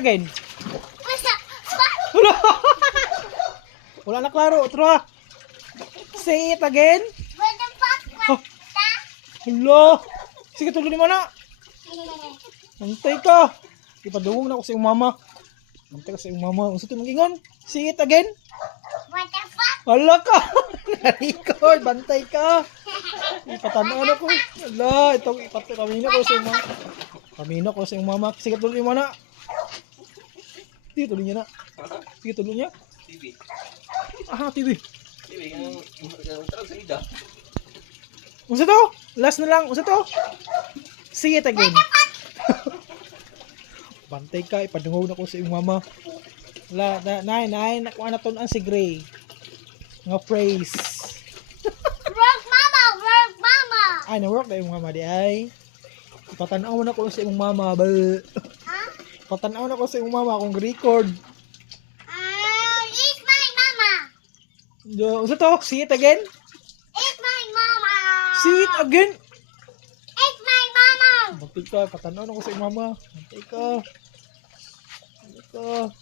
again. Wala. Wala na klaro. Tara. Say it again. Oh. Hala. Sige, tuloy mo na. Antay ka. Ipadungong na ako sa iyong mama. Antay ka sa iyong mama. Unsa ito mag-ingon? Say it again. Hala ka. Na-record. Bantay ka. Ipatanaw na ko. Hala. Itong kamino ko sa iyong mama. Kamino ko sa iyong mama. Sige, tuloy mo na. Sige, tuloy niya na. Sige, tuloy niya. TV. Aha, TV. TV, ang tarang sa ida. Unsa to? Last na lang. Unsa to? See it again. Bantay ka. Ipadungog na ko sa iyong mama. Nay, nakuha na to ang si Gray. Nga phrase. Work mama. Ay, na-work na yung mama di ay. Patanaw na ko sa iyong mama. Bal. Patanaw na ko sa iyong mama kung record. It's my mama. Unsa to? See it again? It's my mama. See it again? It's my mama. Bantay ka. Patanaw na ko sa iyong mama. Bantay ka. Bantay ka.